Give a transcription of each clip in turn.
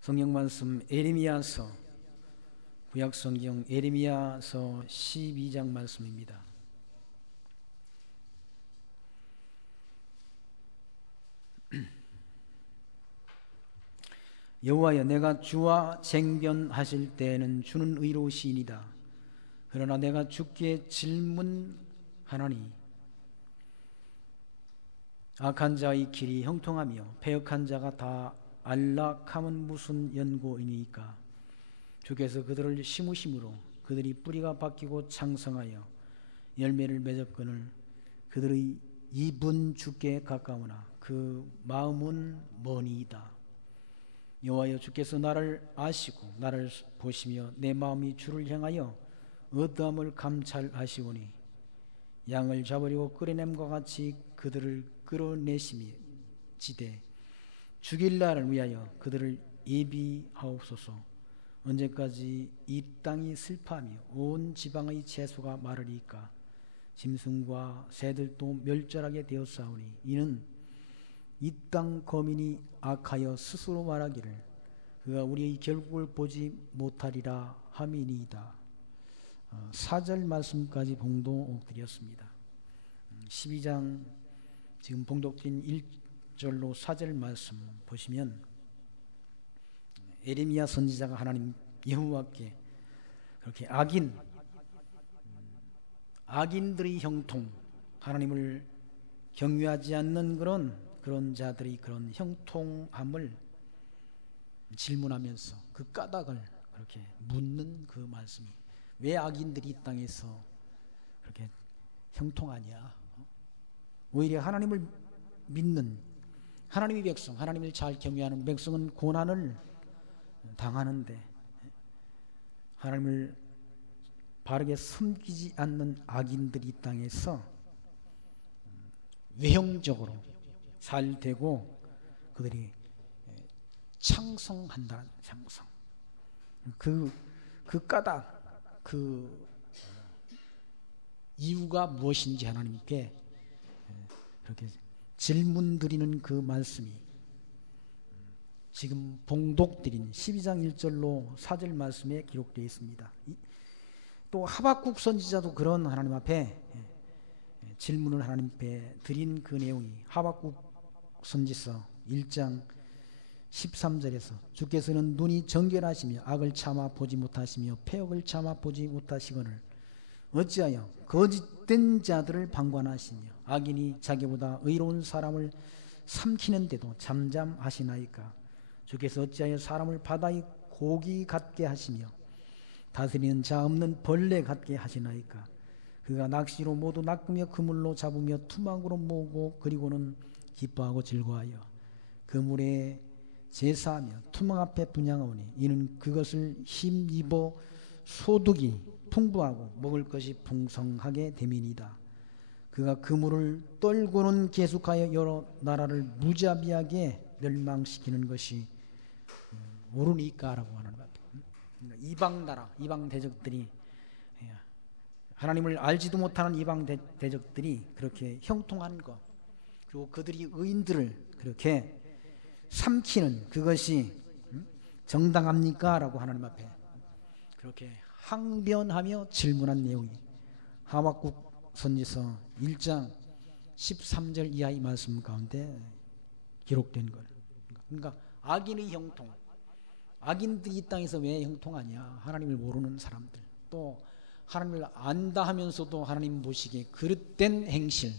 성경 말씀 예레미야서, 구약 성경 예레미야서 12장 말씀입니다. 여호와여, 내가 주와 쟁변하실 때에는 주는 의로우시이니이다. 그러나 내가 주께 질문하노니 악한 자의 길이 형통하며 패역한 자가 다 안락함은 무슨 연고이니까? 주께서 그들을 심으심으로 그들이 뿌리가 바뀌고 창성하여 열매를 맺었거늘 그들의 입은 주께 가까우나 그 마음은 머니이다. 여호와여, 주께서 나를 아시고 나를 보시며 내 마음이 주를 향하여 어떠함을 감찰하시오니 양을 잡으려고 끌어냄과 같이 그들을 끌어내심이 지되 죽일 날을 위하여 그들을 예비하옵소서. 언제까지 이 땅이 슬퍼하며 온 지방의 채소가 마르리까? 짐승과 새들도 멸절하게 되었사오니 이는 이 땅 거민이 악하여 스스로 말하기를 그가 우리의 결국을 보지 못하리라 함이니이다. 4절 말씀까지 봉독드렸습니다. 12장 지금 봉독된 1절로 4절 말씀 보시면 예레미야 선지자가 하나님 여호와께 그렇게 악인들의 형통, 하나님을 경외하지 않는 그런 자들의 그런 형통함을 질문하면서 그 까닭을 그렇게 묻는 그 말씀이, 왜 악인들이 이 땅에서 그렇게 형통하냐? 오히려 하나님을 믿는 하나님의 백성, 하나님을 잘 경외하는 백성은 고난을 당하는데 하나님을 바르게 섬기지 않는 악인들이 이 땅에서 외형적으로 잘 되고 그들이 창성한다는 창성. 그 까닭, 그 이유가 무엇인지 하나님께 그렇게 질문 드리는 그 말씀이 지금 봉독드린 12장 1절로 4절 말씀에 기록되어 있습니다. 또 하박국 선지자도 그런 하나님 앞에 질문을 하나님께 드린 그 내용이 하박국 선지서 1장 13절에서 주께서는 눈이 정결하시며 악을 참아 보지 못하시며 패역을 참아 보지 못하시거늘 어찌하여 거짓된 자들을 방관하시며 악인이 자기보다 의로운 사람을 삼키는데도 잠잠하시나이까? 주께서 어찌하여 사람을 바다의 고기 같게 하시며 다스리는 자 없는 벌레 같게 하시나이까? 그가 낚시로 모두 낚으며 그물로 잡으며 투망으로 모으고 그리고는 기뻐하고 즐거워하여 그물에 제사하며 투망 앞에 분향하오니 이는 그것을 힘입어 소득이 풍부하고 먹을 것이 풍성하게 됨이니이다. 그가 그물을 떨고는 계속하여 여러 나라를 무자비하게 멸망시키는 것이 옳으니까라고 하는 것 같아요. 이방 나라, 이방 대적들이, 하나님을 알지도 못하는 이방 대적들이 그렇게 형통한 것, 그리고 그들이 의인들을 그렇게 삼키는 그것이 정당합니까? 라고 하나님 앞에 그렇게 항변하며 질문한 내용이 하박국 선지서 1장 13절 이하의 말씀 가운데 기록된 것. 그러니까 악인의 형통, 악인들이 이 땅에서 왜 형통하냐? 하나님을 모르는 사람들, 또 하나님을 안다 하면서도 하나님 보시기에 그릇된 행실,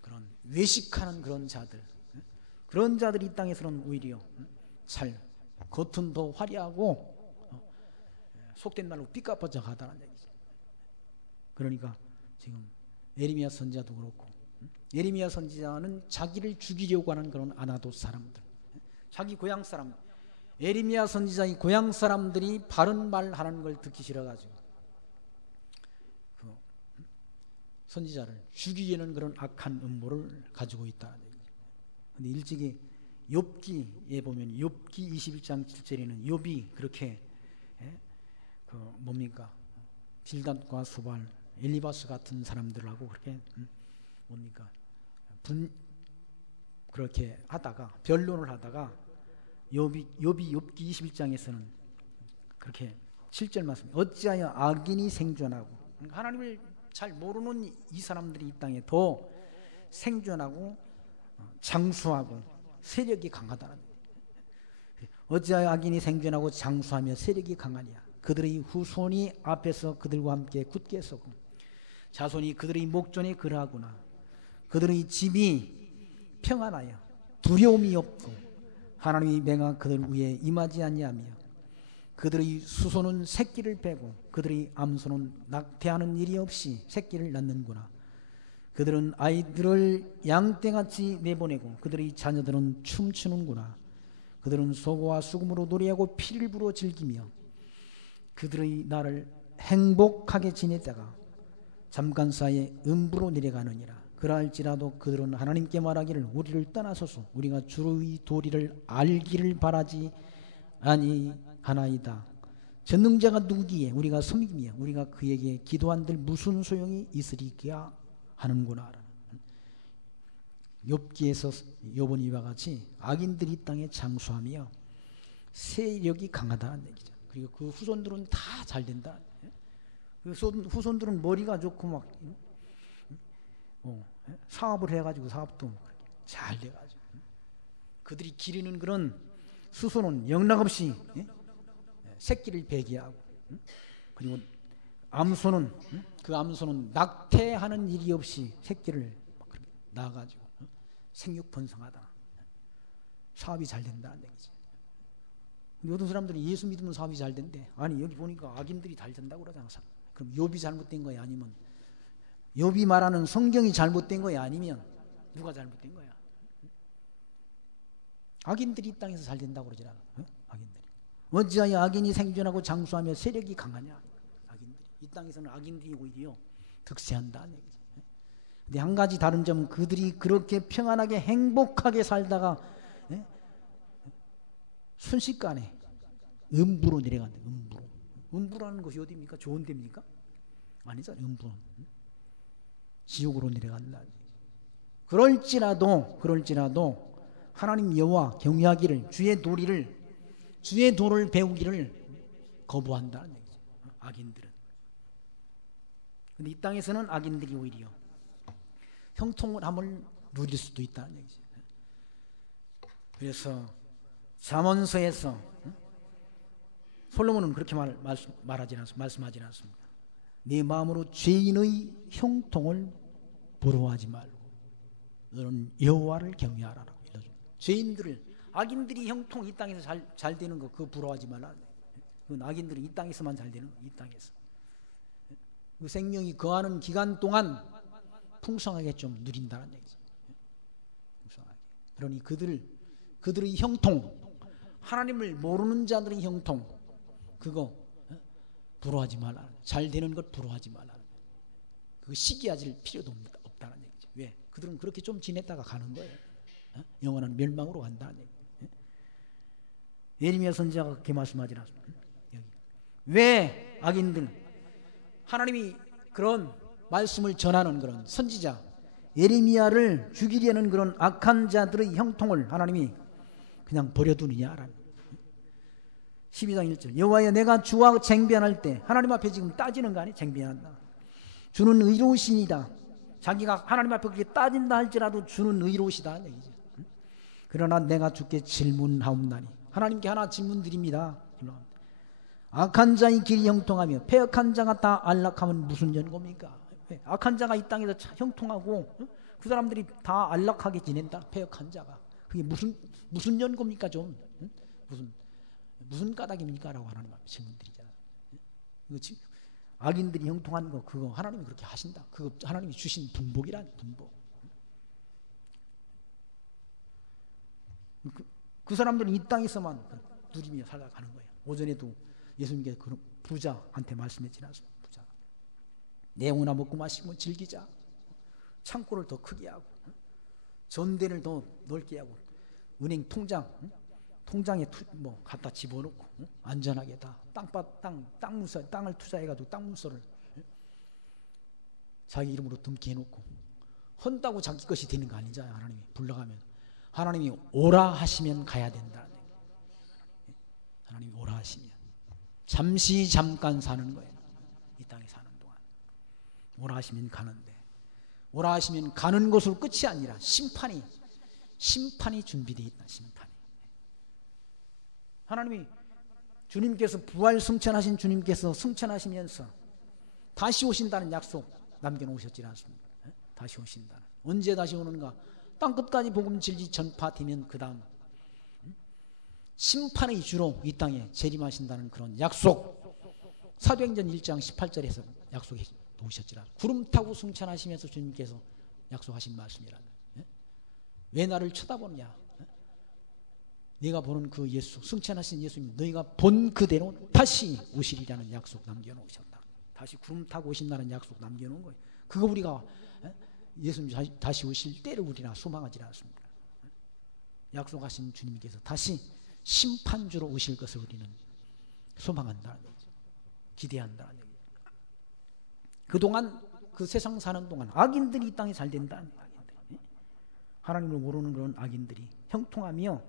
그런 외식하는 그런 자들, 그런 자들이 이 땅에서는 오히려 잘 겉은 더 화려하고 속된 말로 삐까뻔쩍 하다는 얘기죠. 그러니까 지금 예레미야 선지자도 그렇고, 예레미야 선지자는 자기를 죽이려고 하는 그런 아나돗 사람들, 자기 고향 사람, 예레미야 선지자의 고향 사람들이 바른 말 하는 걸 듣기 싫어가지고 그 선지자를 죽이려는 그런 악한 음모를 가지고 있다는 얘기죠. 근데 일찍이 욥기에 보면 욥기 21장 7절에는 욥이 그렇게 그 뭡니까? 빌닷과 수발, 엘리바스 같은 사람들하고 그렇게 뭡니까? 그렇게 하다가 변론을 하다가 욥기 21장에서는 그렇게 7절 말씀, 어찌하여 악인이 생존하고, 하나님을 잘 모르는 이 사람들이 이 땅에 더 생존하고 장수하고 세력이 강하다는 거예요. 어찌하여 악인이 생존하고 장수하며 세력이 강하냐. 그들의 후손이 앞에서 그들과 함께 굳게 서고 자손이 그들의 목전에 그러하구나. 그들의 집이 평안하여 두려움이 없고 하나님의 맹아 그들 위에 임하지 아니하며 그들의 수소는 새끼를 빼고 그들의 암소는 낙태하는 일이 없이 새끼를 낳는구나. 그들은 아이들을 양떼같이 내보내고 그들의 자녀들은 춤추는구나. 그들은 소고와 수금으로 노래하고 피를 불어 즐기며 그들의 날을 행복하게 지냈다가 잠깐 사이에 음부로 내려가느니라. 그러할지라도 그들은 하나님께 말하기를 우리를 떠나소서. 우리가 주의 도리를 알기를 바라지 아니하나이다. 전능자가 누구기에 우리가 섬기며 우리가 그에게 기도한들 무슨 소용이 있으리까 하는구나. 욥기에서 욥은 이와 같이 악인들이 이 땅에 장수하며 세력이 강하다는 얘기죠. 그리고 그 후손들은 다 잘 된다. 그 후손들은 머리가 좋고 막 사업을 해가지고 사업도 잘 돼가지고 그들이 기르는 그런 수소는 영락없이 새끼를 배기하고 그리고 암소는 그 암소는 낙태하는 일이 없이 새끼를 낳아가지고 생육 번성하다. 사업이 잘 된다는 얘기지. 모든 사람들이 예수 믿으면 사업이 잘 된대. 아니 여기 보니까 악인들이 잘 된다고 그러잖아. 그럼 욥이 잘못된 거야? 아니면 욥이 말하는 성경이 잘못된 거야? 아니면 누가 잘못된 거야? 악인들이 이 땅에서 잘 된다고 그러지 않아. 악인들이. 어찌하여 악인이 생존하고 장수하며 세력이 강하냐. 악인들이. 이 땅에서는 악인들이 오히려 득세한다는 얘기지. 근데 한 가지 다른 점은 그들이 그렇게 평안하게 행복하게 살다가 순식간에 음부로 내려간다. 음부로. 음부라는 것이 어디입니까? 좋은 데입니까? 아니잖아요. 음부는 지옥으로 내려간다. 그럴지라도 하나님 여호와 경외하기를 주의 도를 배우기를 거부한다는 얘기죠. 악인들은. 근데 이 땅에서는 악인들이 오히려 형통함을 누릴 수도 있다는 얘기죠. 그래서 잠언서에서 솔로몬은 그렇게 말씀하지 않습니다. 네 마음으로 죄인의 형통을 부러워하지 말고 너는 여호와를 경외하라. 죄인들을 악인들이 형통 이 땅에서 잘 되는 거 그거 부러워하지 말라. 그건 악인들은 이 땅에서만 잘 되는 거. 이 땅에서 그 생명이 거하는 기간 동안 풍성하게 좀 누린다는 얘기죠. 풍성하게. 그러니 그들의 형통, 하나님을 모르는 자들의 형통, 그거 부러워하지 말라. 잘 되는 것 부러워하지 말라. 그거 시기하실 필요도 없다는 얘기죠. 왜? 그들은 그렇게 좀 지냈다가 가는 거예요. 영원한 멸망으로 간다는 얘기예요. 예레미야 선지자가 그렇게 말씀하지 않습니까? 왜 악인들, 하나님이 그런 말씀을 전하는 그런 선지자 예레미야를 죽이려는 그런 악한 자들의 형통을 하나님이 그냥 버려두느냐라는 12장 1절 여호와여 내가 주와 쟁변할 때 하나님 앞에 지금 따지는 거 아니에요? 쟁변한다. 주는 의로우시니다. 자기가 하나님 앞에 그렇게 따진다 할지라도 주는 의로우시다 얘기죠. 그러나 내가 주께 질문하옵나니 하나님께 하나 질문 드립니다. 악한 자의 길이 형통하며 패역한 자가 다 안락하면 무슨 연고입니까? 악한 자가 이 땅에서 형통하고 그 사람들이 다 안락하게 지낸다. 패역한 자가 그게 무슨 연고입니까? 좀 무슨 까닭입니까? 라고 하나님 앞에 질문드리잖아요. 악인들이 형통한 거 그거 하나님이 그렇게 하신다. 그거 하나님이 주신 분복이란 분복. 그 사람들은 이 땅에서만 누리며 살아가는 거예요. 오전에도 예수님께서 그런 부자한테 말씀했지 않습니까? 부자. 내용이나 먹고 마시고 즐기자. 창고를 더 크게 하고 전대를 더 넓게 하고 은행 통장에 갖다 집어넣고 안전하게 다 땅을 투자해가지고 땅 문서를 자기 이름으로 등기해놓고 헌다고 자기 것이 되는 거 아니잖아요. 하나님이 불러가면 하나님이 오라 하시면 가야 된다. 원하시면 잠시 잠깐 사는 거예요. 이 땅에 사는 동안 원하시면 가는데, 원하시면 가는 곳으로 끝이 아니라 심판이 준비되어 있다. 심판이. 하나님이 주님께서 부활 승천하신 주님께서 승천하시면서 다시 오신다는 약속 남겨놓으셨지 않습니까? 다시 오신다는. 언제 다시 오는가? 땅끝까지 복음 진리 전파되면 그 다음 심판의 주로 이 땅에 재림하신다는 그런 약속, 사도행전 1장 18절에서 약속해 놓으셨지라. 구름 타고 승천하시면서 주님께서 약속하신 말씀이라. 왜 나를 쳐다보느냐? 네가 보는 그 예수, 승천하신 예수님, 너희가 본 그대로 다시 오시리라는 약속 남겨놓으셨다. 다시 구름 타고 오신다는 약속 남겨놓은 거예요. 그거 우리가 예수님 다시 오실 때를 우리나 소망하지 않습니까? 약속하신 주님께서 다시 심판주로 오실 것을 우리는 소망한다는 거죠. 기대한다는 거죠. 그동안 그 세상 사는 동안 악인들이 이 땅에 잘 된다는 거예요. 하나님을 모르는 그런 악인들이 형통하며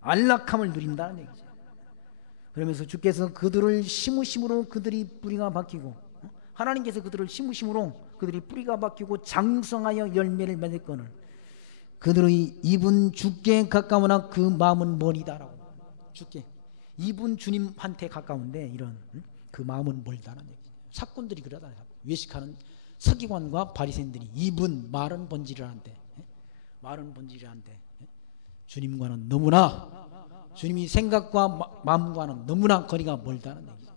안락함을 누린다는 얘기죠. 그러면서 주께서 그들을 심으심으로 그들이 뿌리가 바뀌고, 하나님께서 그들을 심으심으로 그들이 뿌리가 바뀌고 장성하여 열매를 맺을거늘 그들의 입은 주께 가까우나 그 마음은 멀이다라고. 주께, 입은 주님한테 가까운데 이런 그 마음은 멀다는 얘기죠. 사꾼들이 그러다. 외식하는 서기관과 바리새인들이 입은 말은 번지르한데, 말은 번지르한데 주님과는 너무나, 주님이 생각과 마음과는 너무나 거리가 멀다는 얘기죠.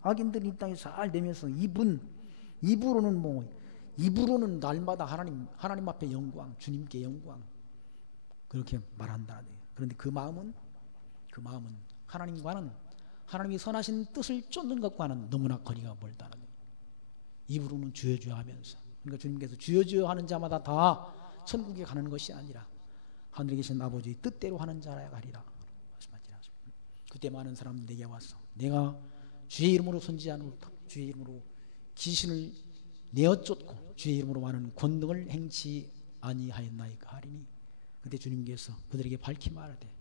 악인들이 이 땅에 잘 되면서 입으로는 날마다 하나님 앞에 영광, 주님께 영광 그렇게 말한다는 얘기예요. 그런데 그 마음은 하나님과는, 하나님이 선하신 뜻을 쫓는 것과는 너무나 거리가 멀다는 얘기예요. 입으로는 주여 주여 하면서, 그러니까 주님께서 주여 주여 하는 자마다 다 천국에 가는 것이 아니라 하늘에 계신 아버지의 뜻대로 하는 자라 가리라 말씀하지 않습니까? 그때 많은 사람들이 내게 와서 내가 주의 이름으로 선지자노다, 주의 이름으로 귀신을 내어 쫓고 주의 이름으로 많은 권능을 행치 아니하였나이까 하리니, 그때 주님께서 그들에게 밝히 말하되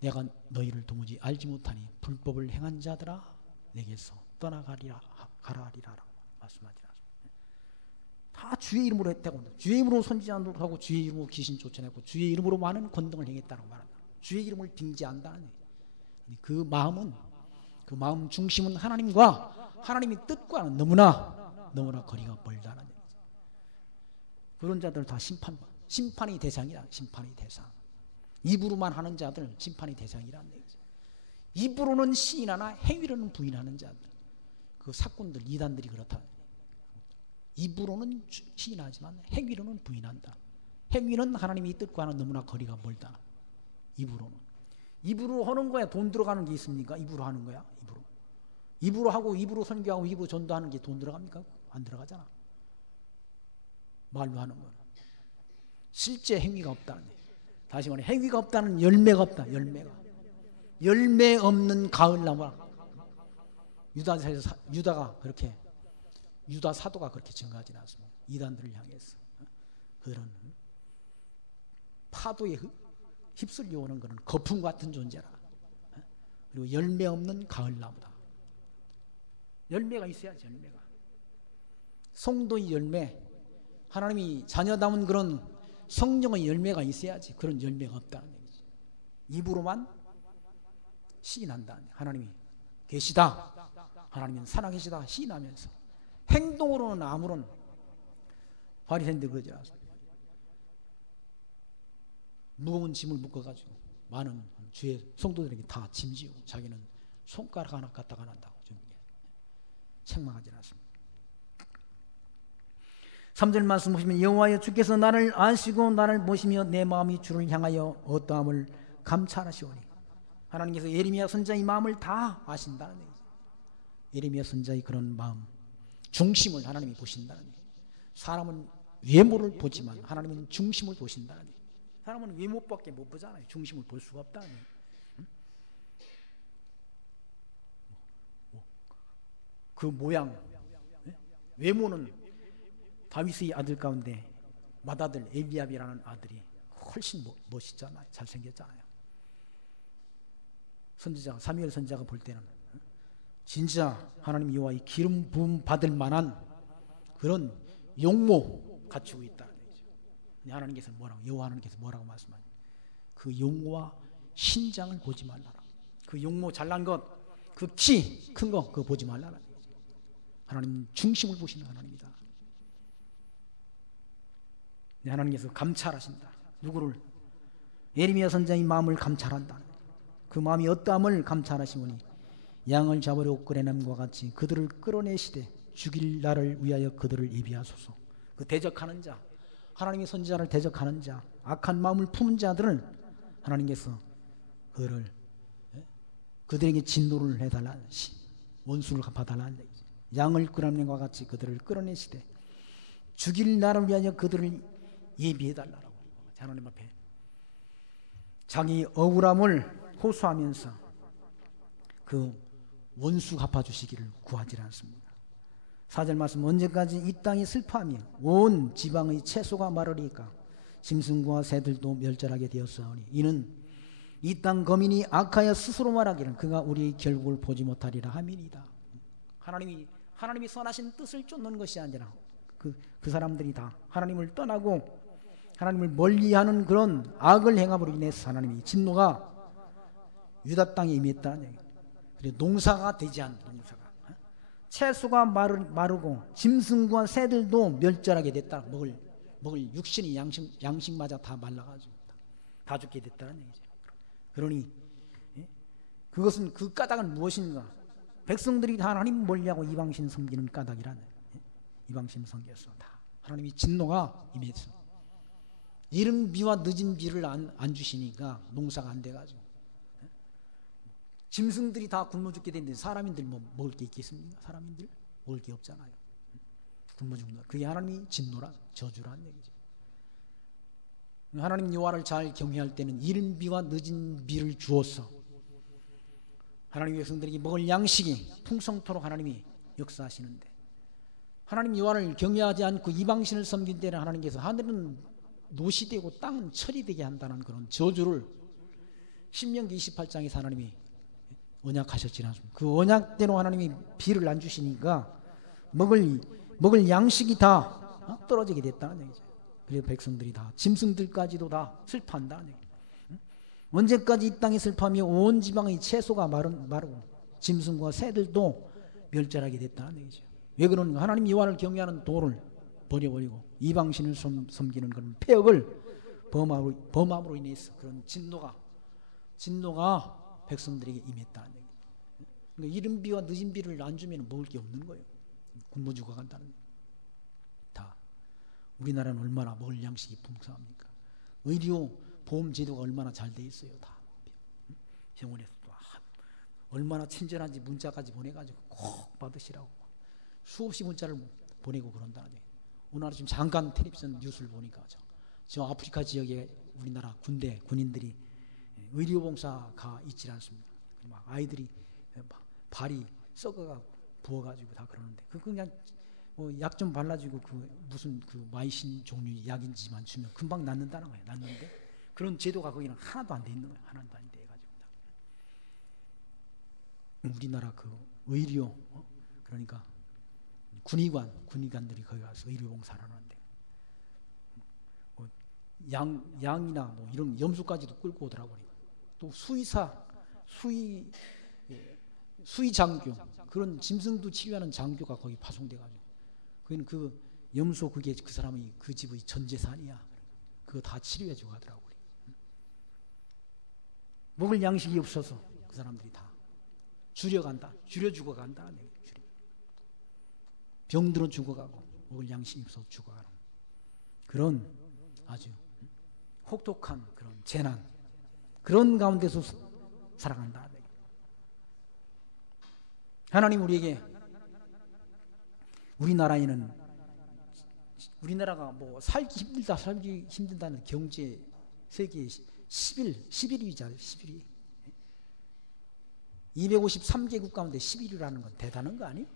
내가 너희를 도무지 알지 못하니 불법을 행한 자들아 내게서 떠나가리라 가라리라라고 말씀하지 않습니까? 다 주의 이름으로 했다고 합니다. 주의 이름으로 선지자노를 하고 주의 이름으로 귀신 쫓아내고 주의 이름으로 많은 권능을 행했다고 말한다. 주의 이름을 빙자한다는 얘기예요. 그 마음 중심은 하나님과 하나님의 뜻과는 너무나 거리가 멀다는 얘기죠. 그런 자들 다 심판의 대상이라. 심판의 대상. 입으로만 하는 자들 심판의 대상이라는 얘기죠. 입으로는 시인하나 행위로는 부인하는 자들, 그 사꾼들, 이단들이 그렇다. 입으로는 시인하지만 행위로는 부인한다. 행위는 하나님의 뜻과는 너무나 거리가 멀다. 입으로 하는 거야. 돈 들어가는 게 있습니까? 입으로 하는 거야. 입으로 하고 입으로 선교하고 입으로 전도하는 게 돈 들어갑니까? 안 들어가잖아. 말로 하는 거는 실제 행위가 없다는 거예요. 다시 말해, 행위가 없다는 열매가 없다. 열매 없는 가을나무라. 유다 사도가 그렇게 증가하지 않습니다. 이단들을 향해서 그들은 파도에 휩쓸려 오는 것은 거품 같은 존재라. 그리고 열매 없는 가을나무다. 열매가 있어야지. 열매가, 성도의 열매, 하나님이 자녀다운 그런 성령의 열매가 있어야지. 그런 열매가 없다는 얘기죠. 입으로만 시인한다. 하나님이 계시다, 하나님은 살아계시다 시인하면서 행동으로는 아무런, 바리새인들 그러지 않습니까? 무거운 짐을 묶어가지고 많은 주의 성도들에게 다 짐지고 자기는 손가락 하나 갖다가 안 한다고 책망하지 않습니다. 3절 말씀 보시면 여호와여 주께서 나를 아시고 나를 보시며 내 마음이 주를 향하여 어떠함을 감찰하시오니, 하나님께서 예레미야 선지자의 마음을 다 아신다는 얘기죠. 예레미야 선지자의 그런 마음 중심을 하나님이 보신다는 얘기죠. 사람은 외모를 보지만 하나님은 중심을 보신다는 얘기죠. 사람은 외모밖에 못 보잖아요. 중심을 볼 수가 없다는 얘기죠. 그 모양, 외모는 다윗의 아들 가운데 맏아들 엘리압이라는 아들이 훨씬 멋있잖아요. 잘생겼잖아요. 선지자 사무엘 선지자가 볼 때는 진짜 하나님 여호와의 기름 부음 받을 만한 그런 용모 갖추고 있다. 하나님께서 뭐라고, 여호와 하나님께서 뭐라고 말씀하냐? 그 용모와 신장을 보지 말라라. 그 용모 잘난 것, 그 키 큰 거 그거 보지 말라라. 하나님 중심을 보시는 하나님이다. 하나님께서 감찰하신다. 누구를? 예레미야 선지자의 마음을 감찰한다. 그 마음이 어떠함을 감찰하시오니 양을 잡으려 끌어냄과 같이 그들을 끌어내시되 죽일 날을 위하여 그들을 예비하소서. 그 대적하는 자, 하나님의 선지자를 대적하는 자, 악한 마음을 품은 자들을 하나님께서 그들에게 진노를 해달라는 원수를 갚아달라는 얘기죠. 양을 끌어냄과 같이 그들을 끌어내시되 죽일 날을 위하여 그들을 예비해달라고 하나님 앞에 자기 억울함을 호소하면서 그 원수 갚아주시기를 구하지 않습니다. 4절 말씀, 언제까지 이 땅이 슬퍼하며 온 지방의 채소가 마르리까 짐승과 새들도 멸절하게 되었사오니 이는 이 땅 거민이 악하여 스스로 말하기를 그가 우리의 결국을 보지 못하리라 함이니이다. 하나님이 선하신 뜻을 쫓는 것이 아니라 그 사람들이 다 하나님을 떠나고 하나님을 멀리하는 그런 악을 행함으로 인해서 하나님이 진노가 유다 땅에 임했다. 그리고 농사가 되지 않는 농사가 채소가 마르고 짐승과 새들도 멸절하게 됐다. 먹을 육신이 양식마저 다 말라가지고 다 죽게 됐다는 얘기죠. 그러니 그것은 그 까닭은 무엇인가? 백성들이 다 하나님 멀리하고 이방신 섬기는 까닭이라는 이방신 섬겼어. 다 하나님이 진노가 임했어. 이른 비와 늦은 비를 안 주시니까 농사가 안 돼가지고 짐승들이 다 굶어 죽게 되는데 사람인들 뭐 먹을 게 있겠습니까? 사람인들 먹을 게 없잖아요. 굶어 죽는 거. 그게 하나님이 진노라 저주라는 얘기죠. 하나님 여호와를 잘 경외할 때는 이른 비와 늦은 비를 주어서 하나님의 백성들에게 먹을 양식이 풍성토록 하나님이 역사하시는데 하나님 여호와를 경외하지 않고 이방신을 섬긴 때는 하나님께서 하늘은 노시되고 땅은 철이 되게 한다는 그런 저주를 신명기 28장에서 하나님이 언약하셨지 않습니까? 그 언약대로 하나님이 비를 안 주시니까 먹을 양식이 다 떨어지게 됐다는 얘기죠. 그래서 백성들이 다 짐승들까지도 다 슬퍼한다는 얘기죠. 언제까지 이 땅이 슬퍼하며 온 지방의 채소가 마르고 짐승과 새들도 멸절하게 됐다는 얘기죠. 왜 그러는가? 하나님 여호와를 경외하는 도를 버려버리고 이방신을 섬기는 그런 폐역을 범함으로 인해서 그런 진노가 백성들에게 임했다는 얘기죠. 그러니까 이른 비와 늦은 비를 안 주면 먹을 게 없는 거예요. 굶어 죽어간다는 얘기죠. 다 우리나라는 얼마나 먹을 양식이 풍성합니까? 의료 보험 제도가 얼마나 잘 돼 있어요. 다 병원에서도 얼마나 친절한지 문자까지 보내가지고 꼭 받으시라고 수없이 문자를 보내고 그런다는 얘기예요. 오늘 지금 잠깐 텔레비전 뉴스를 보니까 저 아프리카 지역에 우리나라 군인들이 의료봉사가 있지 않습니까? 막 아이들이 발이 썩어가 부어가지고 다 그러는데 그냥 약 좀 발라주고 무슨 마이신 종류 약인지만 주면 금방 낫는다는 거예요. 낫는데 그런 제도가 거기는 하나도 안 돼 있는 거예요. 하나도 안 돼 가지고 우리나라 의료 그러니까 군의관들이 거기 가서 의료봉사를 하는데 양이나 뭐 이런 염소까지도 끌고 오더라고요. 또 수의 장교 그런 짐승도 치료하는 장교가 거기 파송돼가지고 거기는 그 염소 그게 그 사람의 그 집의 전 재산이야. 그거 다 치료해주고 하더라고요. 먹을 양식이 없어서 그 사람들이 다 줄여 죽어간다. 병들어 죽어가고 먹을 양식이 없어서 죽어가는 그런 아주 혹독한 그런 재난 그런 가운데서 살아간다. 하나님 우리에게 우리나라가 뭐 살기 힘들다는 경제 세계 11위잖아요. 11위. 253개국 가운데 11위라는 건 대단한 거 아니에요?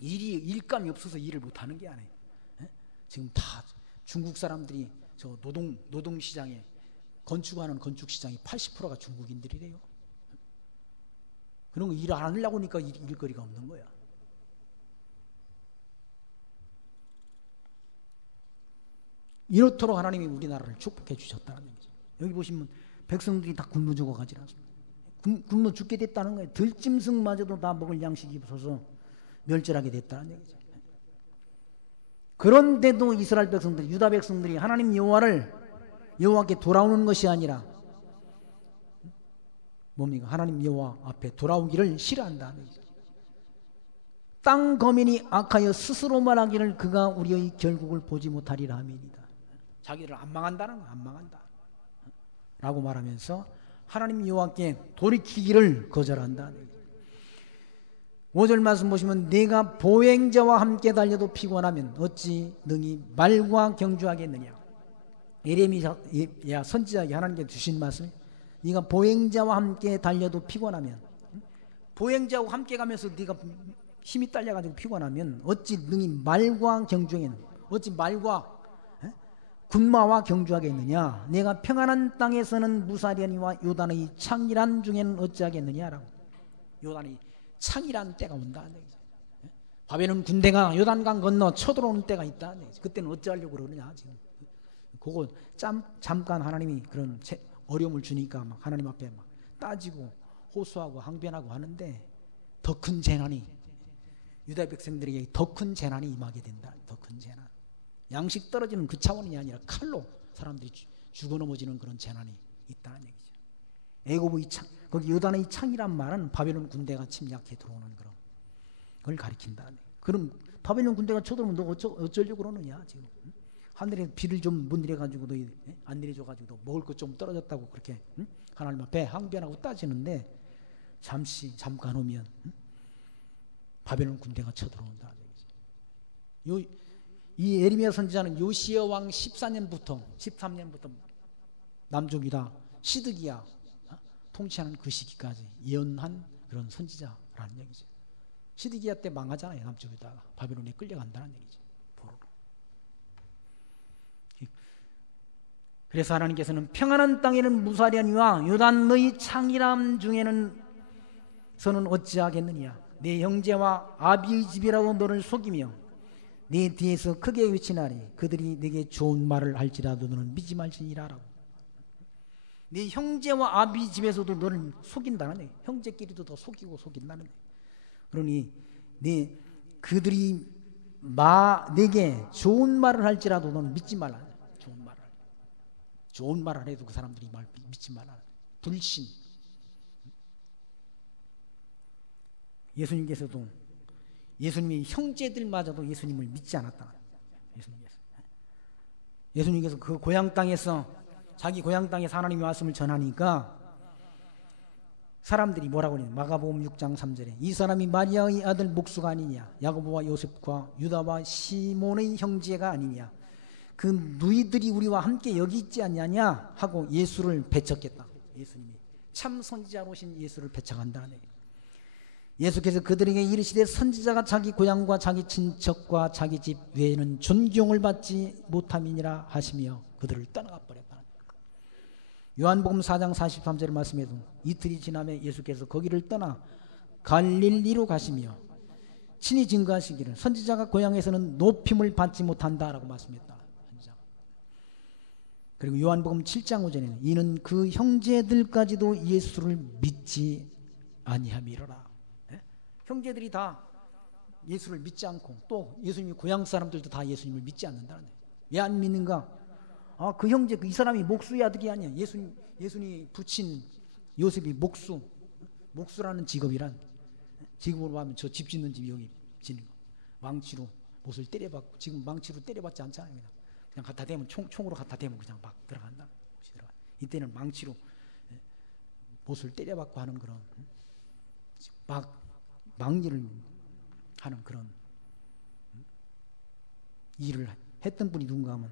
일감이 없어서 일을 못하는 게 아니에요. 지금 다 중국 사람들이 저 노동시장에 건축하는 건축 시장이 80%가 중국인들이래요. 그런 거 일 안 하려고 하니까 일거리가 없는 거야. 이렇도록 하나님이 우리나라를 축복해 주셨다는 얘기죠. 여기 보시면 백성들이 다 굶어 죽어가지 않습니다. 굶어 죽게 됐다는 거예요. 들짐승마저도 다 먹을 양식이 없어서 멸절하게 됐다는 얘기죠. 그런데도 이스라엘 백성들, 유다 백성들이 하나님 여호와께 돌아오는 것이 아니라 뭡니까? 하나님 여호와 앞에 돌아오기를 싫어한다는 얘기죠. 땅 거민이 악하여 스스로 말하기를 그가 우리의 결국을 보지 못하리라 함이니이다. 자기를 안 망한다는 거야. 안 망한다 라고 말하면서 하나님 여호와께 돌이키기를 거절한다는 얘기죠. 5절 말씀 보시면 내가 보행자와 함께 달려도 피곤하면 어찌 능히 말과 경주하겠느냐. 예레미야 선지자에게 하나님께 주신 말씀, 네가 보행자와 함께 달려도 피곤하면, 보행자와 함께 가면서 네가 힘이 딸려가지고 피곤하면 어찌 능히 말과 경주하겠느냐. 어찌 말과 군마와 경주하겠느냐. 내가 평안한 땅에서는 무사리하니와 요단의 창이란 중에는 어찌하겠느냐라고. 요단의 창이란 때가 온다. 바벨론 군대가 요단강 건너 쳐들어오는 때가 있다. 그때는 어찌하려고 그러느냐. 지금 그거 잠깐 하나님이 그런 어려움을 주니까 막 하나님 앞에 막 따지고 호소하고 항변하고 하는데 더 큰 재난이, 유다 백성들에게 더 큰 재난이 임하게 된다. 더 큰 재난. 양식 떨어지는 그 차원이 아니라 칼로 사람들이 죽어 넘어지는 그런 재난이 있다는 얘기죠. 애굽의 창, 거기 요단의 창이란 말은 바벨론 군대가 침략해 들어오는 그런 걸 가리킨다. 그럼 바벨론 군대가 쳐들어오면 너 어쩌려고 그러느냐. 지금 하늘에 비를 좀 못 내려가지고 너 안 내려줘가지고 먹을 것 좀 떨어졌다고 그렇게 하나님 앞에 항변하고 따지는데 잠깐 오면 바벨론 군대가 쳐들어온다. 이 예레미야 선지자는 요시야 왕 13년부터 남쪽이다 시드기야 통치하는 그 시기까지 예언한 그런 선지자라는 얘기죠. 시드기야 때 망하잖아요. 남쪽에다가 바벨론에 끌려간다는 얘기죠. 포로로. 그래서 하나님께서는 평안한 땅에는 무사리하니와 요단 너희 창이람 중에는 서는 어찌하겠느냐. 내 형제와 아비의 집이라고 너를 속이며 네 뒤에서 크게 외치나니 그들이 네게 좋은 말을 할지라도 너는 믿지 말지니라라고. 네 형제와 아비 집에서도 너를 속인다는 얘기. 형제끼리도 더 속인다는 얘기. 그러니 그들이 내게 좋은 말을 할지라도 너는 믿지 말라. 좋은 말을 해도 그 사람들이 믿지 말라. 불신. 예수님이 형제들마저도 예수님을 믿지 않았다. 예수님께서 그 자기 고향 땅에서 하나님의 말씀을 전하니까 사람들이 뭐라고 하냐. 마가복음 6장 3절에 이 사람이 마리아의 아들 목수가 아니냐. 야고보와 요셉과 유다와 시몬의 형제가 아니냐. 그 누이들이 우리와 함께 여기 있지 않냐냐 하고 예수를 배척했다. 예수님이 참 선지자로신 예수를 배척한다는 얘기예요. 예수께서 그들에게 이르시되 선지자가 자기 고향과 자기 친척과 자기 집 외에는 존경을 받지 못함이니라 하시며 그들을 떠나가 버렸다. 요한복음 4장 43절 말씀에도 이틀이 지나며 예수께서 거기를 떠나 갈릴리로 가시며 친히 증거하시기를 선지자가 고향에서는 높임을 받지 못한다라고 말씀했다. 그리고 요한복음 7장 5절에는 이는 그 형제들까지도 예수를 믿지 아니함이로라. 형제들이 다 예수를 믿지 않고 또 예수님이 고향 사람들도 다 예수님을 믿지 않는다는 거예요. 왜 안 믿는가? 그 형제 이 사람이 목수의 아들이 아니야. 예수님이 붙인 요셉이 목수라는 직업이란 지금으로 하면 저 집 짓는 집 여기 짓는 거. 망치로 못을 때려박고 지금 망치로 때려박지 않잖아요. 그냥 갖다 대면 총으로 갖다 대면 그냥 막 들어간다. 이때는 망치로 못을 때려박고 하는 그런 막일을 하는 그런 일을 했던 분이 누군가 하면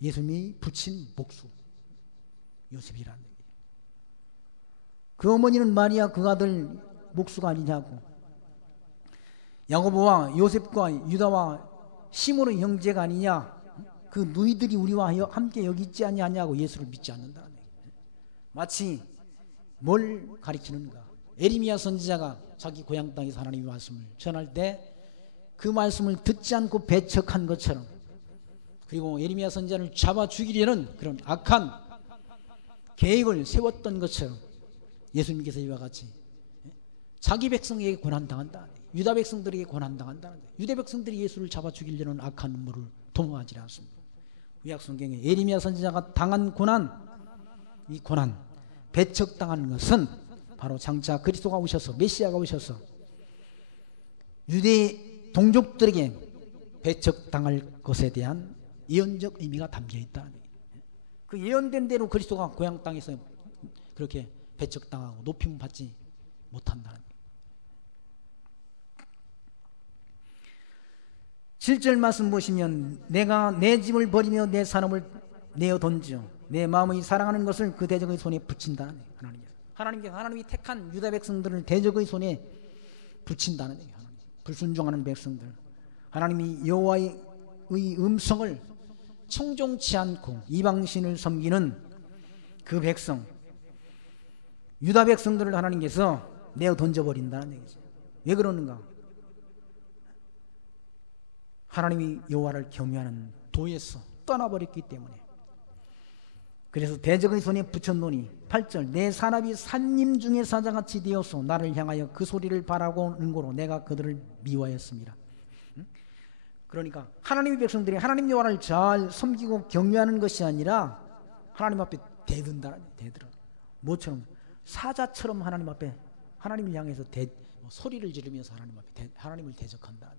예수님이 붙인 목수 요셉이라는 얘기예요. 그 어머니는 마리아 그 아들 목수가 아니냐고. 야고보와 요셉과 유다와 시몬의 형제가 아니냐. 그 너희들이 우리와 함께 여기 있지 아니하냐고 예수를 믿지 않는다는 얘기예요. 마치 뭘 가리키는가? 에레미야 선지자가 자기 고향 땅에서 하나님의 말씀을 전할 때 그 말씀을 듣지 않고 배척한 것처럼, 그리고 에레미야 선지자를 잡아 죽이려는 그런 악한 계획을 세웠던 것처럼 예수님께서 이와 같이 자기 백성에게 고난당한다, 유다 백성들에게 고난당한다. 유대 백성들이 예수를 잡아 죽이려는 악한 음모를 도모하지 않습니다. 구약성경에 에레미야 선지자가 당한 고난, 이 고난, 배척당하는 것은 바로 장차 그리스도가 오셔서, 메시아가 오셔서 유대 동족들에게 배척당할 것에 대한 예언적 의미가 담겨 있다. 그 예언된 대로 그리스도가 고향 땅에서 그렇게 배척당하고 높임 받지 못한다는 7절 말씀 보시면 내가 내 집을 버리며 내 산업을 내어 던져 내 마음이 사랑하는 것을 그 대적의 손에 붙인다. 하나님이 택한 유다 백성들을 대적의 손에 붙인다는 얘기예요. 불순종하는 백성들, 하나님이 여호와의 음성을 청종치 않고 이방신을 섬기는 그 백성, 유다 백성들을 하나님께서 내어 던져버린다는 얘기죠. 왜 그러는가? 하나님이 여호와를 경외하는 도에서 떠나버렸기 때문에. 그래서 대적의 손에 붙였노니 8절 내 사납이 산림 중에 사자같이 되어서 나를 향하여 그 소리를 바라고는 고로 내가 그들을 미워하였습니다. 그러니까 하나님의 백성들이 하나님 여호와를 잘 섬기고 경외하는 것이 아니라 하나님 앞에 대든다는, 대들어. 뭐처럼? 사자처럼 하나님 앞에, 하나님을 향해서 소리를 지르면서 하나님 앞에 하나님을 대적한다.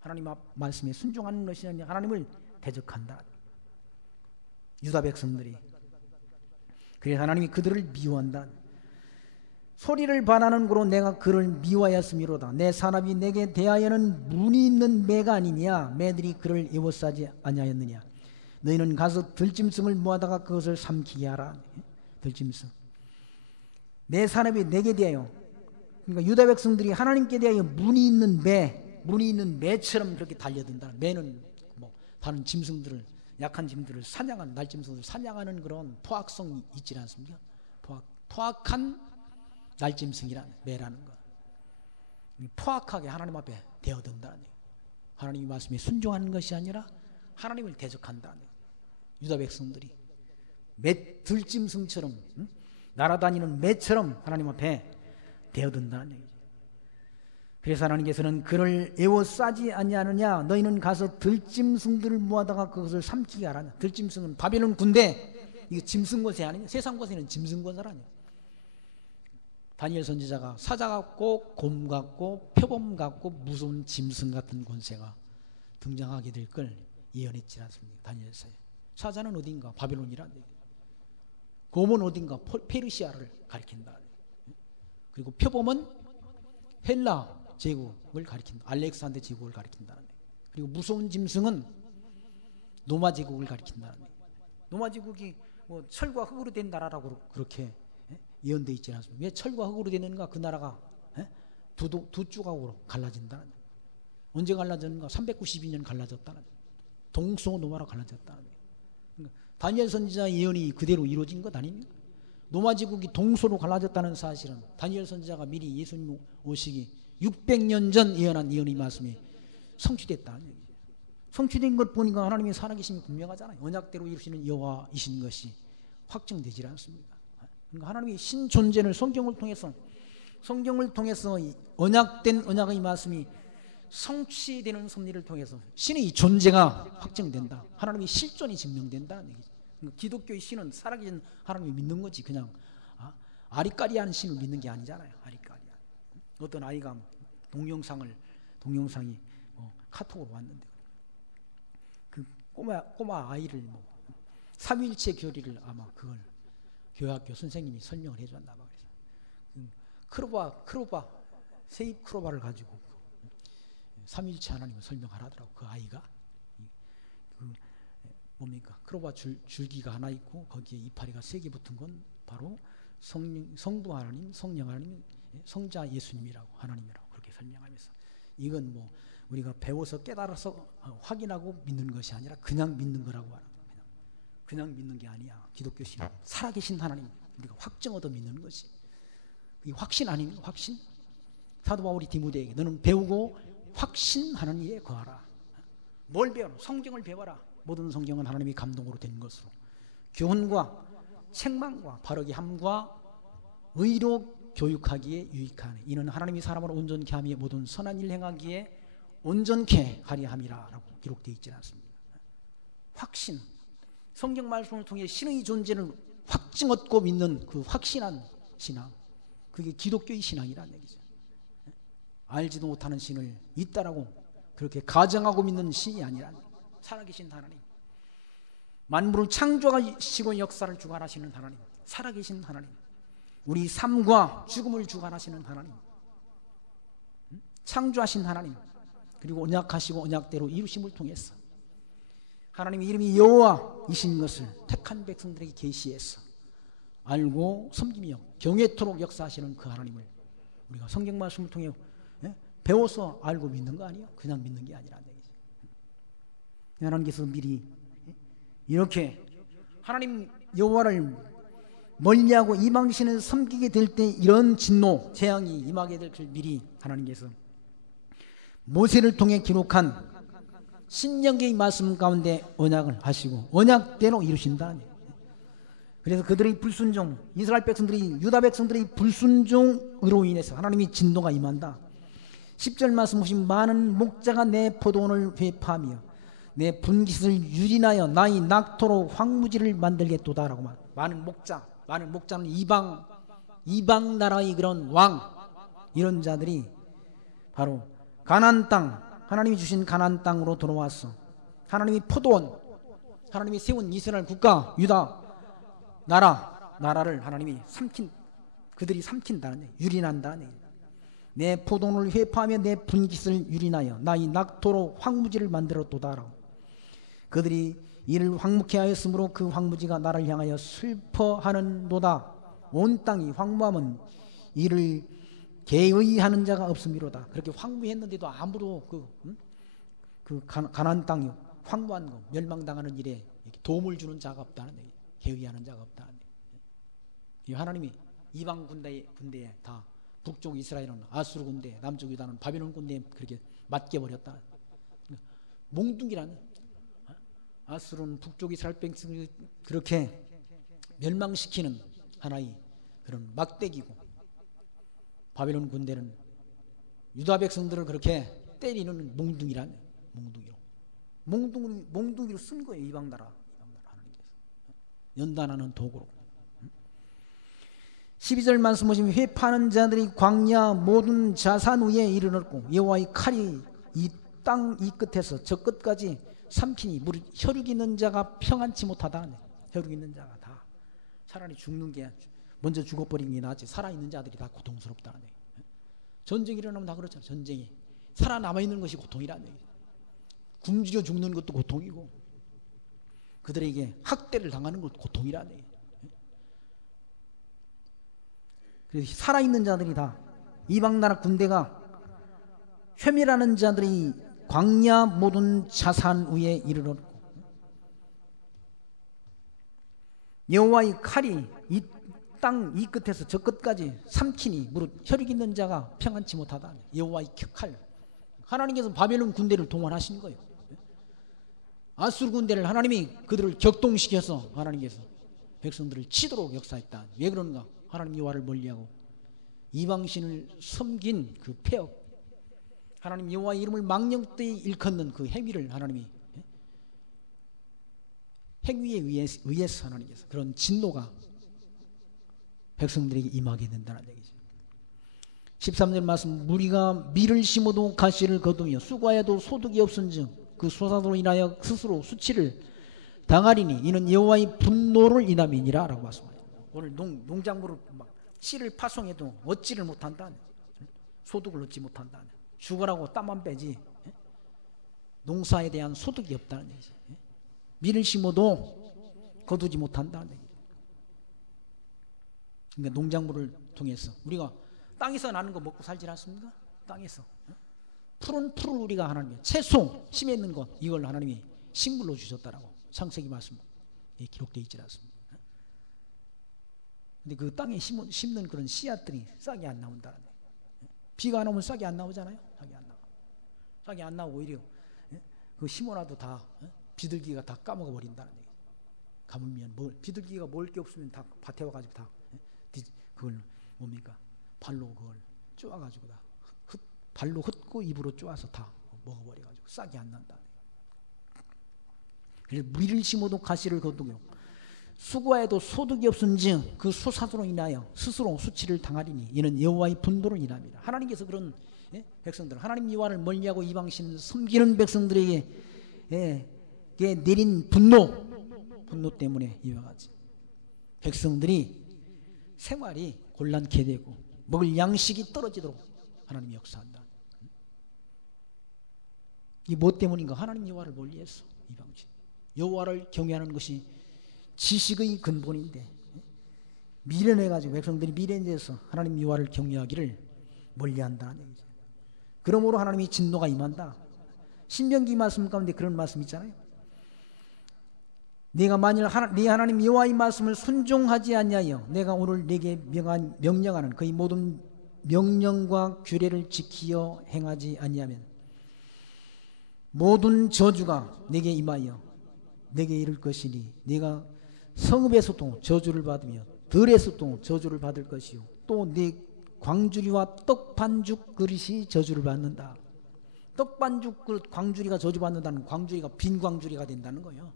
하나님 말씀에 순종하는 것이 아니라 하나님을 대적한다. 유다 백성들이. 그래서 하나님이 그들을 미워한다. 소리를 바라는 고로 내가 그를 미워하였음이로다. 내 사납이 내게 대하여는 문이 있는 매가 아니냐. 매들이 그를 애워싸지 아니하였느냐. 너희는 가서 들짐승을 모아다가 그것을 삼키게 하라. 들짐승. 내 사납이 내게 대하여, 그러니까 유다 백성들이 하나님께 대하여 문이 있는 매처럼 그렇게 달려든다. 매는 뭐 다른 짐승들을, 약한 짐들을 사냥하는, 날짐승들을 사냥하는 그런 포악성이 있지 않습니까? 포악한 날짐승이라는, 매라는 것. 포악하게 하나님 앞에 대어든다는 얘기예요. 하나님의 말씀에 순종하는 것이 아니라 하나님을 대적한다는 얘기예요. 유다 백성들이 들짐승처럼, 날아다니는 매처럼 하나님 앞에 대어든다는 얘기죠. 그래서 하나님께서는 그를 애워싸지 아니하느냐. 너희는 가서 들짐승들을 모아다가 그것을 삼키게 하라. 들짐승은 바벨론 군대, 이거 짐승권세 아니냐. 세상 권세는 짐승권세라 아니냐. 다니엘 선지자가 사자 같고 곰 같고 표범 같고 무서운 짐승 같은 권세가 등장하게 될 걸 예언했지 않습니까? 다니엘서에. 사자는 어딘가 바벨론이란 얘기예요. 곰은 어딘가 페르시아를 가리킨다. 그리고 표범은 헬라 제국을 가리킨다. 알렉산더 제국을 가리킨다. 그리고 무서운 짐승은 노마 제국을 가리킨다. 노마 제국이 뭐 철과 흙으로 된 나라라고 그렇게 예언되어 있지 않습니까? 왜 철과 흙으로 되는가? 그 나라가 두 조각으로 갈라진다. 언제 갈라졌는가? 392년 갈라졌다. 동서노마로 갈라졌다. 그러니까 다니엘 선지자 예언이 그대로 이루어진 것 아닙니까? 노마 제국이 동서로 갈라졌다는 사실은 다니엘 선지자가 미리 예수님 오시기 600년 전 예언한 예언의 말씀이 성취됐다. 성취된 것 보니까 하나님의 살아계심이 분명하잖아요. 언약대로 이루시는 여호와이신 것이 확증되지 않습니다. 그러니까 하나님의 신존재를 성경을 통해서 언약된 언약의 말씀이 성취되는 섭리를 통해서 신의 존재가 확증된다. 하나님의 실존이 증명된다는 얘기죠. 그러니까 기독교의 신은 살아계신 하나님을 믿는 거지, 그냥 아리까리한 신을 믿는 게 아니잖아요. 아리까리한. 어떤 아이가 동영상이 카톡으로 왔는데 그 꼬마 아이를 삼위일체 교리를 아마 그걸 교회학교 선생님이 설명을 해줬나 봐. 그래서 크로바 세입 크로바를 가지고 삼위일체 하나님을 설명하라더라고. 그 아이가 뭡니까? 크로바 줄기가 하나 있고 거기에 이파리가 3개 붙은 건 바로 성부 하나님, 성령 하나님, 성자 예수님이라고, 하나님이라고 그렇게 설명하면서 이건 우리가 배워서 깨달아서 확인하고 믿는 것이 아니라 그냥 믿는 거라고 하는 거예요. 그냥 믿는 게 아니야. 기독교 신앙 살아계신 하나님 우리가 확증 얻어 믿는 것이 이 확신 아닙니까? 확신. 사도 바울이 디모데에게 너는 배우고 확신하는 일에 거하라. 뭘 배워라? 성경을 배워라. 모든 성경은 하나님이 감동으로 된 것으로 교훈과 책망과 바르게 함과 의로 교육하기에 유익하네. 이는 하나님이 사람을 온전케 하며 모든 선한 일 행하기에 온전케 하려 함이라 라고 기록되어 있지 않습니다. 확신. 성경 말씀을 통해 신의 존재를 확증 얻고 믿는 그 확신한 신앙, 그게 기독교의 신앙이라는 얘기죠. 알지도 못하는 신을 있다라고 그렇게 가정하고 믿는 신이 아니라 살아계신 하나님, 만물을 창조하시고 역사를 주관하시는 하나님, 살아계신 하나님, 우리 삶과 죽음을 주관하시는 하나님, 창조하신 하나님, 그리고 언약하시고 언약대로 이루심을 통해서 하나님의 이름이 여호와이신 것을 택한 백성들에게 계시해서 알고 섬기며 경외토록 역사하시는 그 하나님을 우리가 성경 말씀을 통해 배워서 알고 믿는 거 아니에요? 그냥 믿는 게 아니라는 얘기죠. 하나님께서 미리 이렇게 하나님 여호와를 멀리하고 이방신을 섬기게 될 때 이런 진노, 재앙이 임하게 될 줄 미리 하나님께서 모세를 통해 기록한 신명기의 말씀 가운데 언약을 하시고 언약대로 이루신다. 그래서 그들의 불순종, 이스라엘 백성들이, 유다 백성들의 불순종으로 인해서 하나님이 진노가 임한다. 10절 말씀 보시면 많은 목자가 내 포도원을 회파하며 내 분깃을 유린하여 나의 낙토로 황무지를 만들겠도다라고 말. 많은 목자는 이방 나라의 그런 왕, 이런 자들이 바로 가나안 땅, 하나님이 주신 가나안 땅으로 돌아왔어. 하나님이 포도원, 하나님이 세운 이스라엘 국가, 유다 나라를 하나님이 그들이 삼킨다는 얘기, 유린한다는 얘기. 내 포도원을 회파하며 내 분깃을 유린하여 나의 낙토로 황무지를 만들었도다라고. 그들이 이를 황무케 하였으므로 그 황무지가 나를 향하여 슬퍼하는도다. 온 땅이 황무하면 이를 개의하는 자가 없음이로다. 그렇게 황무했는데도 아무도 그 가나안 땅이 황무한 거, 멸망당하는 일에 도움을 주는 자가 없다는 얘기, 개의하는 자가 없다는 얘기. 하나님이 이방 군대에 다 북쪽 이스라엘은 아수르 군대, 남쪽 유다는 바벨론 군대에 그렇게 맡겨버렸다. 몽둥이라는, 아수르는 북쪽 이스라엘 백성을 그렇게 멸망시키는 하나의 그런 막대기고, 바벨론 군대는 유다 백성들을 그렇게 때리는 몽둥이란, 몽둥이로 쓴 거예요. 이방 나라 하나님께서 연단하는 도구로. 12절 말씀 보시면 회파하는 자들이 광야 모든 자산 위에 이르렀고 여호와의 칼이 이 땅 이 끝에서 저 끝까지 삼키니 무릇 혈육 있는 자가 평안치 못하다. 혈육 있는 자가 다 차라리 죽는 게 먼저 죽어버리는 게 낫지, 살아있는 자들이 다 고통스럽다는 얘기. 전쟁이 일어나면 다 그렇잖아요. 전쟁이 살아남아있는 것이 고통이라는 얘기. 굶주려 죽는 것도 고통이고 그들에게 학대를 당하는 것도 고통이라는 얘기. 그래서 살아있는 자들이 다 이방나라 군대가 쇠밀하는 자들이 광야 모든 자산 위에 이르렀고 여호와의 칼이 이 땅 이 끝에서 저 끝까지 삼키니 무릇 혈육 있는 자가 평안치 못하다. 여호와의 칼, 하나님께서 바벨론 군대를 동원하신 거예요. 아수르 군대를 하나님이 그들을 격동시켜서 하나님께서 백성들을 치도록 역사했다. 왜 그런가? 하나님 여호와를 멀리하고 이방신을 섬긴 그 폐역, 하나님 여호와의 이름을 망령되이 일컫는 그 행위를 하나님이, 행위에 의해서 하나님께서 그런 진노가 백성들에게 임하게 된다는 얘기죠. 13절 말씀, 무리가 밀을 심어도 가시를 거두며 수고하여도 소득이 없은즉 그 소사로 인하여 스스로 수치를 당하리니 이는 여호와의 분노를 인함이니라 라고 말씀합니다. 오늘 농작물을 막 씨를 파송해도 얻지를 못한다, 소득을 얻지 못한다, 죽으라고 땀만 빼지 농사에 대한 소득이 없다는 얘기죠. 밀을 심어도 거두지 못한다는 얘기죠. 그러니까 농작물을 통해서 우리가 땅에서 나는 거 먹고 살지 않습니까? 땅에서 푸른 풀을 우리가 하나님의 채소 심에 있는 것 이걸 하나님이 식물로 주셨다라고 창세기 말씀에 기록되어 있지 않습니다. 근데 그 땅에 심는 그런 씨앗들이 싹이 안 나온다는 거예요. 비가 안 오면 싹이 안 나오잖아요. 싹이 안 나오고 오히려 그 심어놔도 다 비둘기가 다 까먹어 버린다는 얘기예요. 가물면 비둘기가 먹을 게 없으면 다 밭에 와가지고 다 그걸 뭡니까 발로 그걸 쪼아가지고 다 발로 흩고 입으로 쪼아서 다 먹어버려가지고 싹이 안 난다. 그래서 밀을 심어도 가시를 거두고 수고해도 소득이 없은즉 그 소사로 인하여 스스로 수치를 당하리니 이는 여호와의 분노로 인함이라. 하나님께서 그런 백성들 하나님 여호와를 멀리하고 이방신 섬기는 백성들에게 내린 분노 때문에 이와 같이 백성들이 생활이 곤란케 되고 먹을 양식이 떨어지도록 하나님이 역사한다. 이게 뭐 때문인가? 하나님 여호와를 멀리해서 이방신 여호와를 경외하는 것이 지식의 근본인데 미련해가지고 백성들이 미련해서 하나님 여호와를 경외하기를 멀리한다는 얘기죠. 그러므로 하나님이 진노가 임한다. 신명기 말씀 가운데 그런 말씀 있잖아요. 내가 만일 네 하나님 여호와의 말씀을 순종하지 아니하여 내가 오늘 네게 명령하는 그의 모든 명령과 규례를 지키어 행하지 아니하면 모든 저주가 네게 임하여 네게 이를 것이니 네가 성읍에서도 저주를 받으며 들에서도 저주를 받을 것이요 또 네 광주리와 떡반죽 그릇이 저주를 받는다. 떡반죽 그릇 광주리가 저주받는다는 광주리가 빈 광주리가 된다는 거예요.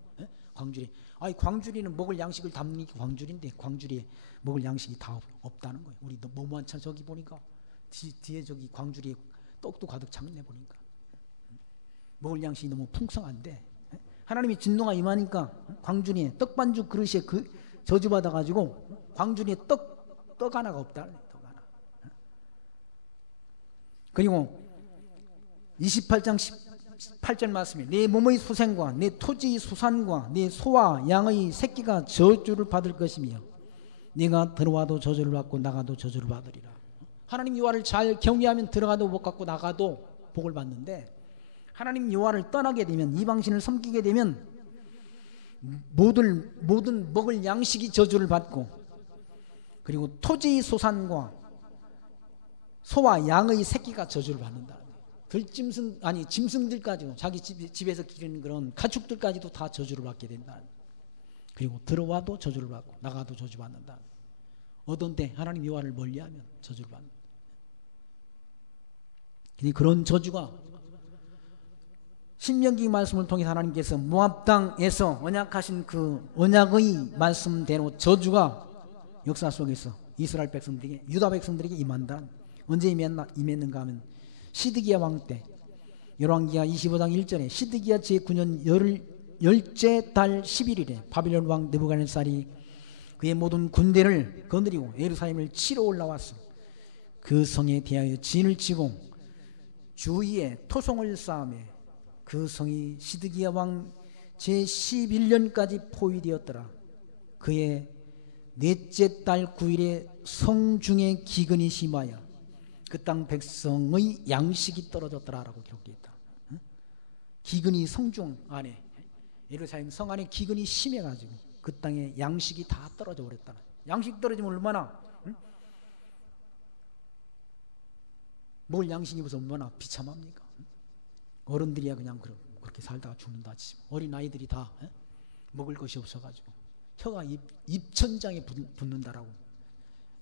광주리. 아니 광주리는 먹을 양식을 담는 게 광주리인데 광주리에 먹을 양식이 다 없다는 거예요. 우리 너무한차 저기 보니까 뒤에 저기 광주리에 떡도 가득 찼네 보니까 먹을 양식이 너무 풍성한데 하나님이 진노가 임하니까 광주리에 떡반죽 그릇에 저주받아 가지고 광주리에 떡 하나가 없다. 떡 하나. 그리고 28장 18절 말씀에 내 몸의 소생과 내 토지의 수산과 내 소와 양의 새끼가 저주를 받을 것이며 네가 들어와도 저주를 받고 나가도 저주를 받으리라. 하나님 여호와를 잘 경외하면 들어가도 복 받고 나가도 복을 받는데 하나님 여호와를 떠나게 되면 이방신을 섬기게 되면 모든 먹을 양식이 저주를 받고 그리고 토지의 소산과 소와 양의 새끼가 저주를 받는다. 짐승들까지도 자기 집에서 기르는 그런 가축들까지도 다 저주를 받게 된다. 그리고 들어와도 저주를 받고 나가도 저주받는다. 어떤 때 하나님 여호와를 멀리하면 저주를 받는다. 그런 저주가 신명기 말씀을 통해 하나님께서 모압 땅에서 언약하신 그 언약의 말씀대로 저주가 역사 속에서 이스라엘 백성들에게 유다 백성들에게 임한다. 언제 임했는가 하면 시드기야 왕 때 열왕기하 25장 1절에 시드기야 제9년 열째 달 11일에 바빌론 왕 느부갓네살이 그의 모든 군대를 거느리고 예루살렘을 치러 올라왔어. 그 성에 대하여 진을 치고 주위에 토성을 쌓으며 그 성이 시드기야 왕 제11년까지 포위되었더라. 그의 넷째 달 9일에 성중에 기근이 심하여 그 땅 백성의 양식이 떨어졌더라라고 기록되어 있다. 기근이 성중 안에 예루살렘 성 안에 기근이 심해가지고 그 땅에 양식이 다 떨어져 버렸다. 양식 떨어지면 얼마나 먹을 양식이 무슨 얼마나 비참합니까? 어른들이야 그냥 그렇게 살다가 죽는다 치면 어린 아이들이 다 먹을 것이 없어가지고 혀가 입천장에 붙는다라고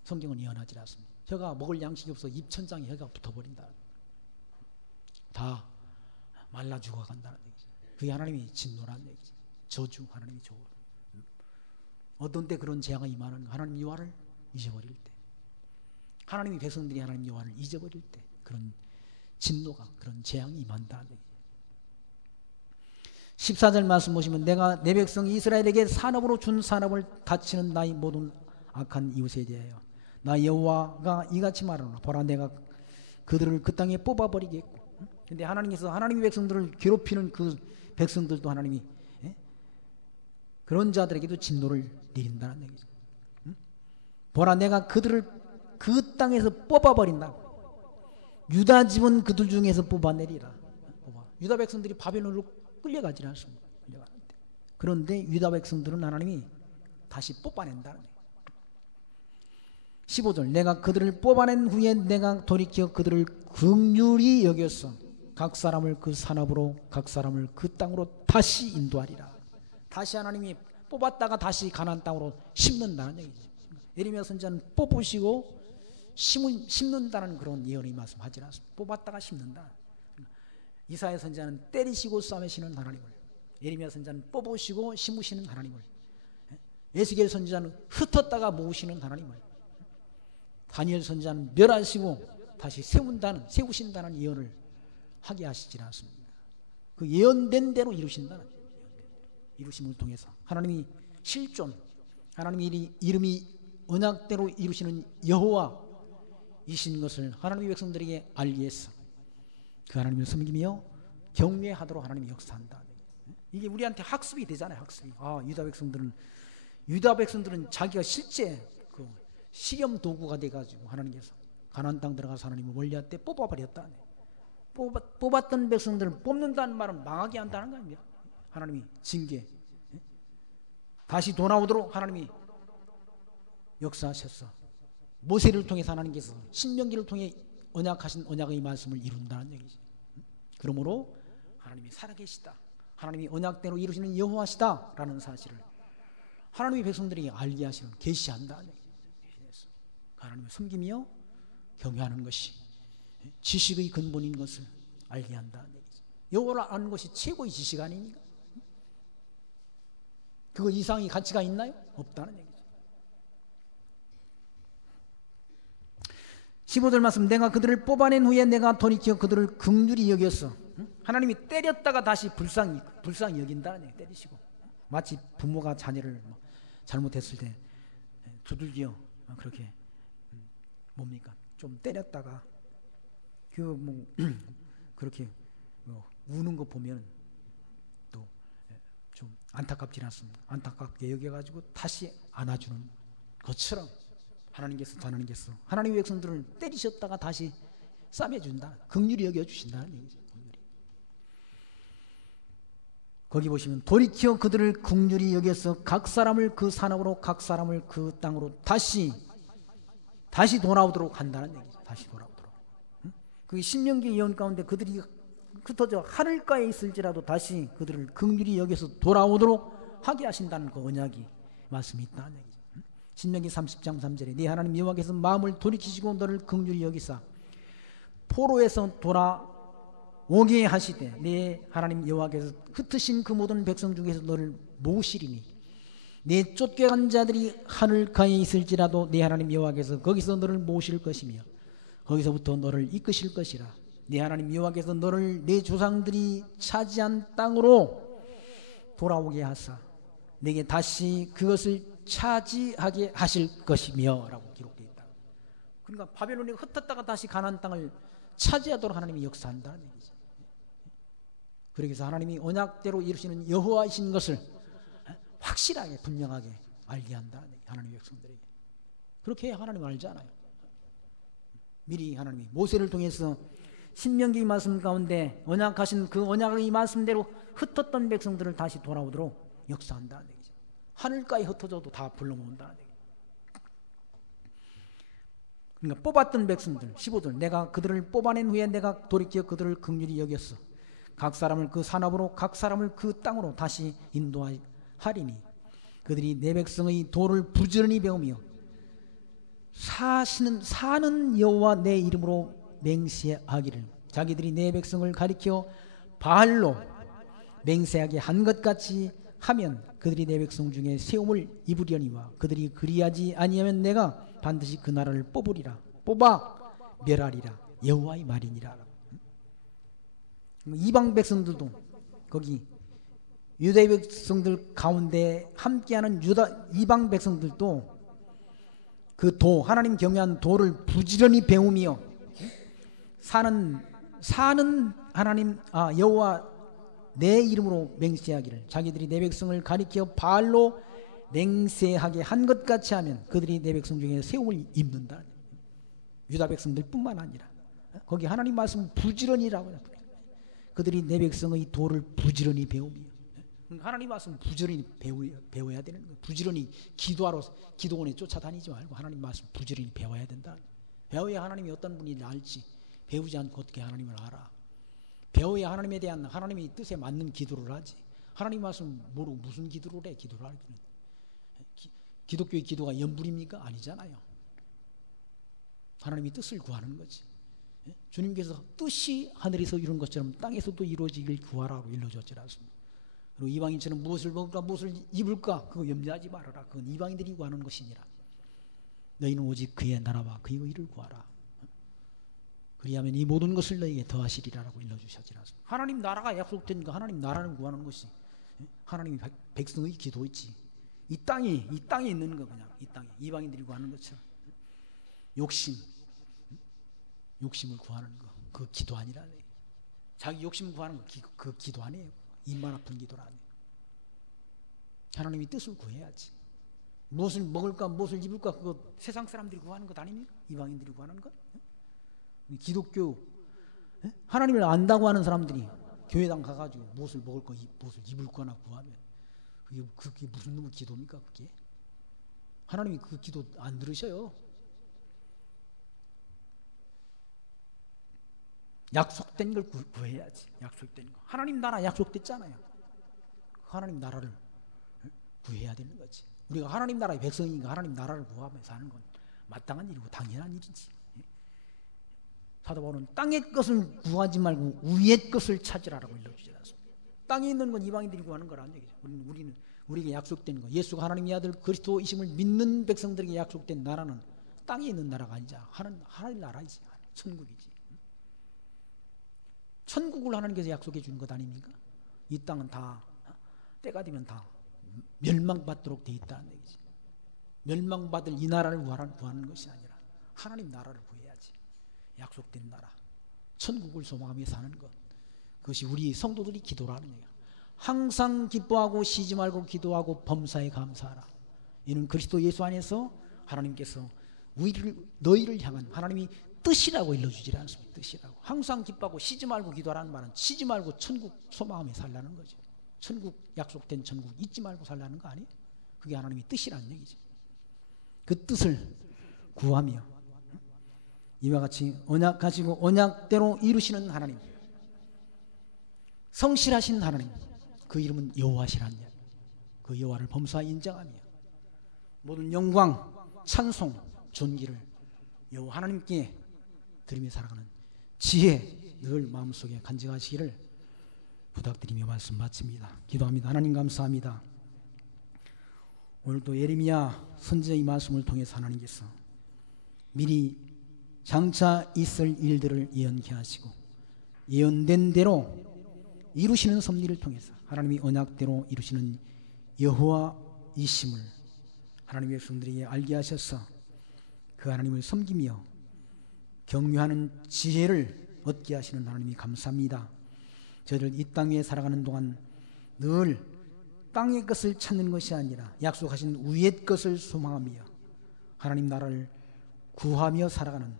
성경은 예언하지 않습니다. 혀가 먹을 양식이 없어 입천장에 혀가 붙어버린다. 다 말라 죽어간다는 얘기죠. 그게 하나님이 진노라는 얘기죠. 저주, 하나님이 저주. 어떤 때 그런 재앙이 임하는 하나님 여호와를 잊어버릴 때, 하나님의 백성들이 하나님 여호와를 잊어버릴 때 그런 진노가 그런 재앙이 임한다는 얘기죠. 14절 말씀 보시면 내가 내 백성 이스라엘에게 산업으로 준 산업을 다치는 나의 모든 악한 이웃에 대하여 나 여호와가 이같이 말하노라. 보라 내가 그들을 그 땅에 뽑아버리겠고. 근데 하나님께서 하나님의 백성들을 괴롭히는 그 백성들도 하나님이 그런 자들에게도 진노를 내린다는 얘기죠. 보라 내가 그들을 그 땅에서 뽑아버린다. 유다 집은 그들 중에서 뽑아내리라. 유다 백성들이 바벨론으로 끌려가지 않습니다. 그런데 유다 백성들은 하나님이 다시 뽑아낸다는 거예요. 15절 내가 그들을 뽑아낸 후에 내가 돌이켜 그들을 긍휼히 여겼어. 각 사람을 그 산업으로 각 사람을 그 땅으로 다시 인도하리라. 다시 하나님이 뽑았다가 다시 가나안 땅으로 심는다는 얘기죠. 예레미야 선지자는 뽑으시고 심는다는 그런 예언의 말씀하지 않습니다. 뽑았다가 심는다. 이사야 선지자는 때리시고 싸매시는 하나님을, 예레미야 선지자는 뽑으시고 심으시는 하나님을, 에스겔 선지자는 흩었다가 모으시는 하나님을, 다니엘 선지자는 멸하시고 다시 세우신다는 예언을 하게 하시지 않습니다. 그 예언된 대로 이루신다는, 이루심을 통해서 하나님이 실존, 하나님의 이름이 언약대로 이루시는 여호와이신 것을 하나님의 백성들에게 알게 해서 그 하나님을 섬기며 경외하도록 하나님이 역사한다. 이게 우리한테 학습이 되잖아요. 학습이. 유다 백성들은 자기가 실제 그 시험 도구가 돼가지고 하나님께서 가나안 땅 들어가서 하나님을 원리할 때 뽑아버렸다. 뽑았던 백성들을 뽑는다는 말은 망하게 한다는 거 아닙니까? 하나님이 징계, 다시 돌아오도록 하나님이 역사하셨어. 모세를 통해서 하나님께서 신명기를 통해 언약하신 언약의 말씀을 이룬다는 얘기죠. 그러므로 하나님이 살아계시다, 하나님이 언약대로 이루시는 여호와시다라는 사실을 하나님의 백성들에게 알게 하시는, 계시한다는 얘기죠. 하나님을 섬기며 경외하는 것이 지식의 근본인 것을 알게 한다는 얘기죠. 여호와를 아는 것이 최고의 지식 아닙니까? 그거 이상의 가치가 있나요? 없다는 얘기죠. 15절 말씀, 내가 그들을 뽑아낸 후에 내가 돌이켜 그들을 긍휼히 여겼어. 하나님이 때렸다가 다시 불쌍히 여긴다는 얘기. 때리시고 마치 부모가 자녀를 잘못했을 때 두들겨 그렇게 뭡니까? 좀 때렸다가 그렇게 우는 거 보면 또 좀 안타깝지 않습니까? 안타깝게 여겨가지고 다시 안아주는 것처럼 하나님께서 하나님의 백성들을 때리셨다가 다시 싸매준다, 긍휼히 여겨주신다는 얘기죠. 거기 보시면 돌이켜 그들을 긍휼히 여겨서 각 사람을 그 산업으로 각 사람을 그 땅으로 다시 돌아오도록 한다는 얘기죠. 다시 돌아오도록. 그 신명기 예언 가운데 그들이 흩어져 하늘가에 있을지라도 다시 그들을 긍휼히 여겨서 돌아오도록 하게 하신다는 그 언약이 말씀이 있다는 얘기죠. 신명기 30장 3절에 네 하나님 여호와께서 마음을 돌이키시고 너를 긍휼히 여기사 포로에서 돌아오게 하시되 네 하나님 여호와께서 흩으신 그 모든 백성 중에서 너를 모으시리니 네 쫓겨간 자들이 하늘가에 있을지라도 네 하나님 여호와께서 거기서 너를 모으실 것이며 거기서부터 너를 이끄실 것이라. 네 하나님 여호와께서 너를 네 조상들이 차지한 땅으로 돌아오게 하사 내게 다시 그것을 차지하게 하실 것이며 라고 기록되어 있다. 그러니까 바벨론이 흩었다가 다시 가나안 땅을 차지하도록 하나님이 역사한다는 얘기죠. 그래서 하나님이 언약대로 이루시는 여호와이신 것을 확실하게 분명하게 알게 한다는 얘기죠. 하나님의 백성들에게. 그렇게 하나님을 알잖아요. 미리 하나님이 모세를 통해서 신명기 말씀 가운데 언약하신 그 언약의 말씀대로 흩었던 백성들을 다시 돌아오도록 역사한다는 얘기죠. 하늘가에 흩어져도 다 불러 모은다는 얘기죠. 그러니까 뽑았던 백성들, 15절 내가 그들을 뽑아낸 후에 내가 돌이켜 그들을 긍휼히 여겼어. 각 사람을 그 산업으로 각 사람을 그 땅으로 다시 인도하리니 그들이 내 백성의 도를 부지런히 배우며 사는 여호와 내 이름으로 맹세하기를 자기들이 내 백성을 가리켜 바알로 맹세하게 한 것 같이 하면 그들이 내 백성 중에 세움을 입으려니와 그들이 그리하지 아니하면 내가 반드시 그 나라를 뽑아 멸하리라. 여호와의 말이니라. 이방 백성들도 거기 유다의 백성들 가운데 함께하는 이방 백성들도 그 도, 하나님 경외한 도를 부지런히 배우며 사는 하나님 여호와 내 이름으로 맹세하기를 자기들이 내 백성을 가리켜 바알로 맹세하게 한 것 같이 하면 그들이 내 백성 중에 세움을 입는다. 유다 백성들뿐만 아니라 거기 하나님 말씀 부지런히라고. 그들이 내 백성의 도를 부지런히 배우며. 하나님 말씀 부지런히 배워야 되는 거예요. 부지런히 기도하러 기도원에 쫓아다니지 말고 하나님 말씀 부지런히 배워야 된다. 배워야 하나님이 어떤 분인지 알지. 배우지 않고 어떻게 하나님을 알아. 배워야 하나님에 대한 하나님의 뜻에 맞는 기도를 하지. 하나님 말씀 모르고 무슨 기도를 해. 기도를 하기는. 기독교의 기도가 연불입니까? 아니잖아요. 하나님의 뜻을 구하는 거지. 주님께서 뜻이 하늘에서 이룬 것처럼 땅에서도 이루어지길 구하라고 일러주었지 않습니까? 그리고 이방인처럼 무엇을 먹을까 무엇을 입을까 그거 염려하지 말아라. 그건 이방인들이 구하는 것이니라. 너희는 오직 그의 나라와 그의 의를 구하라. 그리하면 이 모든 것을 너희에게 더하시리라라고 일러주셨지 않습니까? 하나님 나라가 약속된 거 하나님 나라를 구하는 것이 하나님이 백성의 기도이지. 이 땅에 있는 거 그냥 이 땅에 이방인들이 구하는 것처럼 욕심을 구하는 거 그 기도 아니라. 자기 욕심 구하는 거 그 기도 아니에요. 입만 아픈 기도라 아니에요. 하나님이 뜻을 구해야지. 무엇을 먹을까 무엇을 입을까 그거 세상 사람들이 구하는 것 아닙니까? 이방인들이 구하는 것. 기독교 하나님을 안다고 하는 사람들이 교회당 가가지고 무엇을 먹을 거 무엇을 입을 거나 구하면 그게 무슨 놈의 기도입니까? 그게 하나님이 그 기도 안 들으셔요. 약속된 걸 구해야지. 약속된 거. 하나님 나라 약속됐잖아요. 하나님 나라를 구해야 되는 거지. 우리가 하나님 나라의 백성이니까 하나님 나라를 구하며 사는 건 마땅한 일이고 당연한 일이지. 사도 바울은 땅의 것을 구하지 말고 위의 것을 찾으라라고 일러주지 않습니다. 땅에 있는 건 이방인들이 구하는 거라는 얘기죠. 우리는 우리에게 약속된 거, 예수가 하나님의 아들 그리스도이심을 믿는 백성들에게 약속된 나라는 땅에 있는 나라가 아니자 하나님 나라이지. 천국이지. 천국을 하나님께서 약속해 주는 것 아닙니까? 이 땅은 다 때가 되면 다 멸망받도록 돼 있다는 얘기지. 멸망받을 이 나라를 구하는 것이 아니라 하나님 나라를 구해야지. 약속된 나라, 천국을 소망하며 사는 것, 그것이 우리 성도들이 기도라는 얘기야. 항상 기뻐하고 쉬지 말고 기도하고 범사에 감사하라. 이는 그리스도 예수 안에서 하나님께서 너희를 향한 하나님이 뜻이라고 일러주지 않습니다. 뜻이라고. 항상 기뻐하고 쉬지 말고 기도하라는 말은 쉬지 말고 천국 소망하며 살라는 거죠. 천국, 약속된 천국 잊지 말고 살라는 거 아니에요? 그게 하나님의 뜻이라는 얘기죠. 그 뜻을 구하며 이와 같이 언약하시고 언약대로 이루시는 하나님, 성실하신 하나님, 그 이름은 여호와시라는 이야기. 그 여호와를 범사에 인정하며 모든 영광, 찬송, 존귀를 여호와 하나님께 드리며 살아가는 지혜 늘 마음속에 간직하시기를 부탁드리며 말씀 마칩니다. 기도합니다. 하나님 감사합니다. 오늘도 예레미야 선지자의 말씀을 통해서 하나님께서 미리 장차 있을 일들을 예언케 하시고 예언된 대로 이루시는 섭리를 통해서 하나님이 언약대로 이루시는 여호와이심을 하나님의 백성들에게 알게 하셔서 그 하나님을 섬기며 경외하는 지혜를 얻게 하시는 하나님이 감사합니다. 저희들 이 땅 위에 살아가는 동안 늘 땅의 것을 찾는 것이 아니라 약속하신 위의 것을 소망하며 하나님 나라를 구하며 살아가는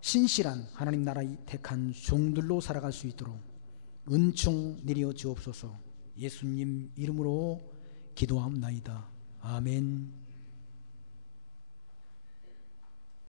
신실한 하나님 나라의 택한 종들로 살아갈 수 있도록 은총 내려 주옵소서. 예수님 이름으로 기도하옵나이다. 아멘.